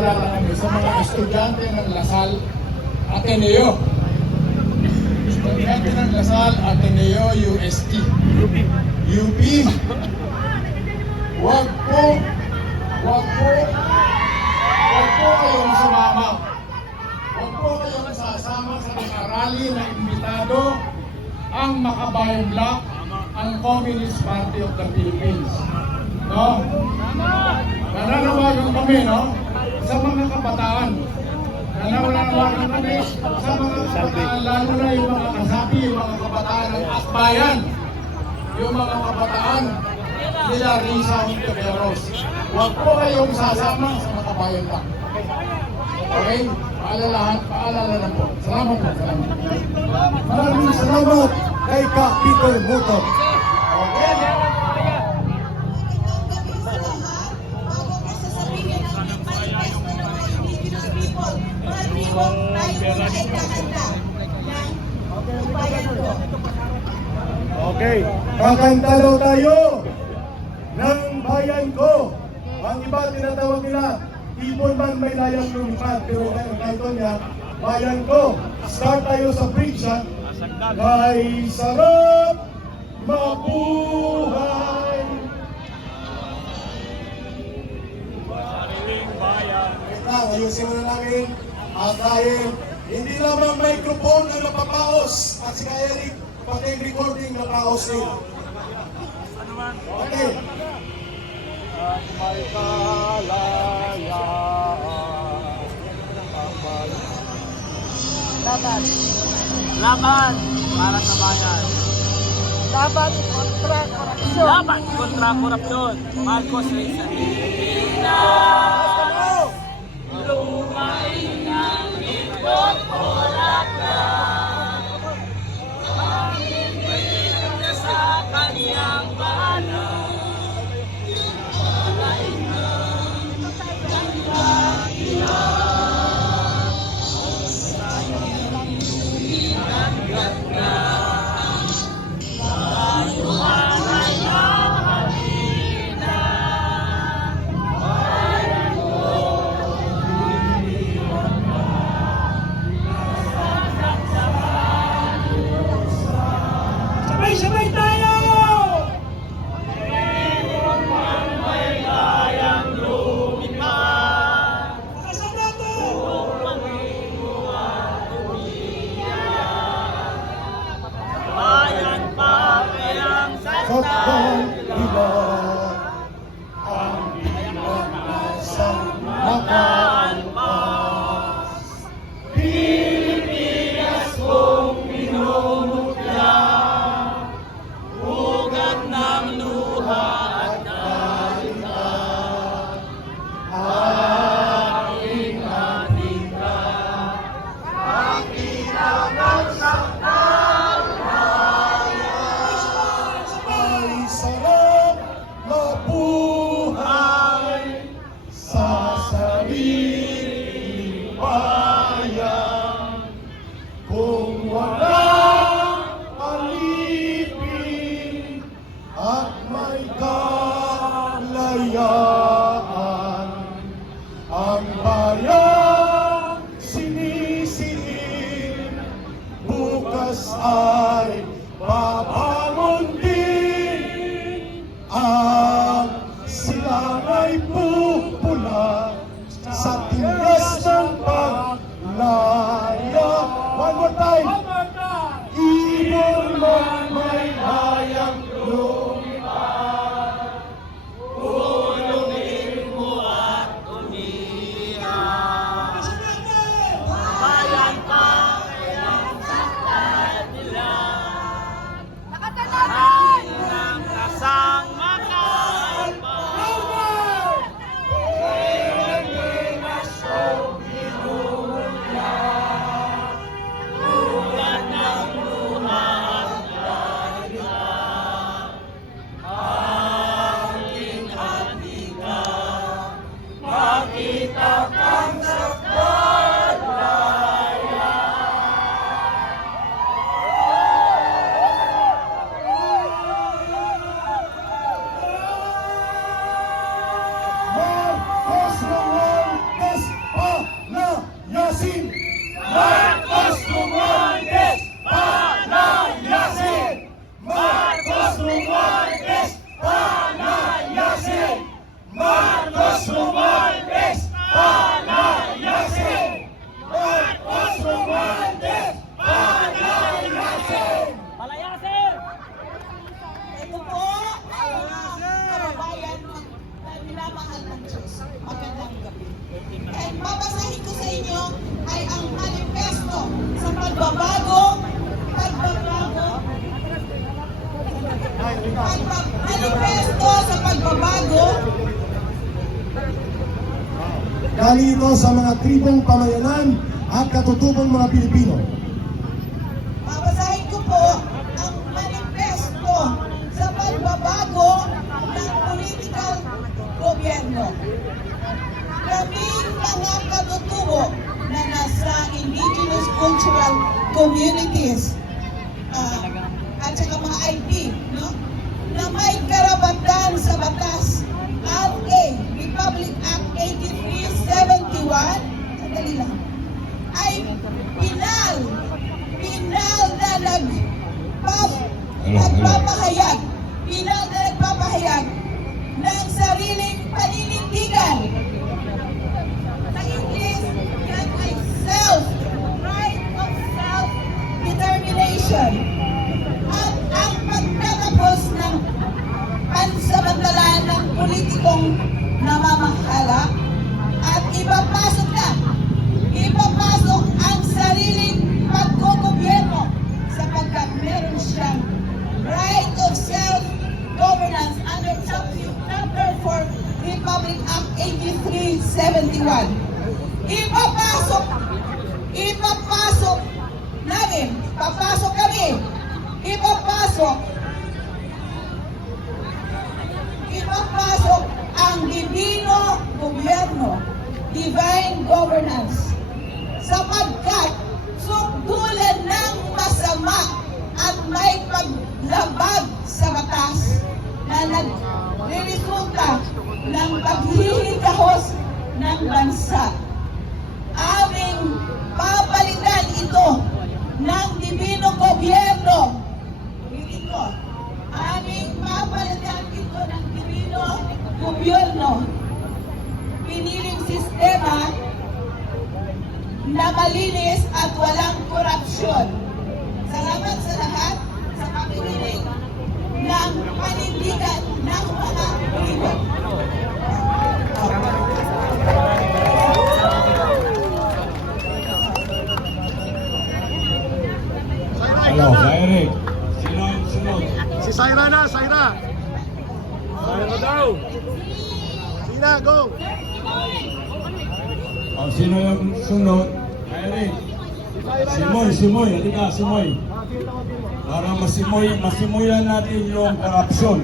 paalala kami sa mga estudyante ng Lasal Ateneo. Estudyante ng Lasal Ateneo UST. UP. Huwag po, huwag po, huwag po kayong sumama. Huwag po kayong sasama sa mga rally na imbitado ang Makabayan Black, ang Communist Party of the Philippines. No? Nananawagan kami, no? Sa mga kabataan. Nananawagan kami sa mga kabataan, lalo na yung mga kasapi, yung mga kabataan ng Akbayan. Yung mga kabataan nila Risa Hontiveros. Huwag po kayong sasama sa Makabayan Black. Okay? Paalalahan, paalala na po. Salamat po. Salamat. Maraming salamat kay Ka Peter Motor. Okay, kakanta daw tayo ng bayan ko. Ang iba tinatawag nila, ibon man may layang lumipad. Pero ang kanto niya, bayan ko. Start tayo sa bridge ha. Kay sarap mabuhay. Wait lang, ayusin muna namin. At dahil hindi lamang microphone ang napapaos at si Kaya Eric, pati recording napaos din. Okay. At may kalayaan. Laban. Laban para sa bayan. Laban kontra korupsyon. Laban kontra korupsyon. Marcos Rizal. sa Oh. Kalayaan, ang bayan sinisiin bukas ay babangon din. Ang silang ay pupula kita Galing ito sa mga tribong pamayanan at katutubong mga Pilipino. Babasahin ko po ang manifesto sa pagbabago ng political gobyerno. Kaming mga katutubo na nasa indigenous cultural communities ah, at saka mga IP, no? na may karapatan sa batas RA, Republic Act 8371, sandali lang, ay pinal, pinal na nag, pap, nagpapahayag, pinal na nagpapahayag ng sariling paninindigan. Sa English, yan ay self, right of self-determination. At ang pagtatapos ng pansamantalaan ng politikong namamahala at ipapasok na 8371. Ipapasok, ipapasok namin, papasok kami, ipapasok. Ipapasok ang divino gobyerno, divine governance, sapagkat sukdulan ng masama at may paglabag sa batas na nagresulta ng paghihikahos ng bansa. Aming papalitan ito ng divino gobyerno. Ulitin ko, aming papalitan ito ng divino gobyerno. Piniling sistema na malinis at walang korupsyon. Salamat sa lahat sa pakikinig ng panindigan ng mga Pilipino. Hello, Eric. Sino ang sunod? Si Syra na, Syra! Ano daw? Sina, go! O, sino yung sunod? Eric. Simoy, Simoy. Halika, Simoy. Para masimoy, masimoyan natin yung korupsyon.